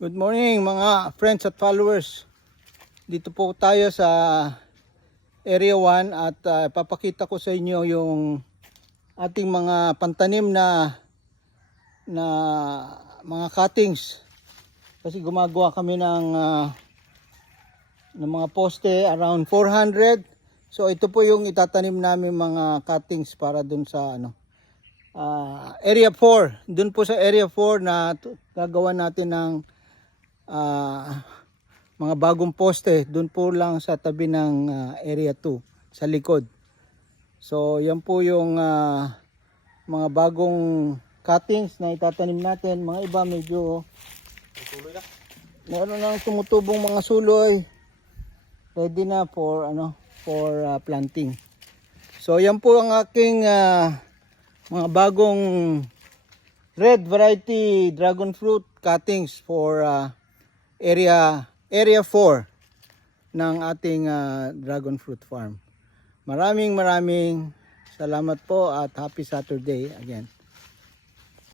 Good morning mga friends at followers. Dito po tayo sa Area 1 at papakita ko sa inyo yung ating mga pantanim na mga cuttings. Kasi gumagawa kami ng mga poste around 400. So ito po yung itatanim namin mga cuttings para dun sa Area 4. Dun po sa Area 4 na gagawa natin ng mga bagong poste doon po lang sa tabi ng Area 2 sa likod. So yan po yung mga bagong cuttings na itatanim natin. Mga iba medyo meron nang tumutubong mga suloy, ready na for planting. So yan po ang aking mga bagong red variety dragon fruit cuttings for Area 4 ng ating dragon fruit farm. Maraming salamat po at happy Saturday again.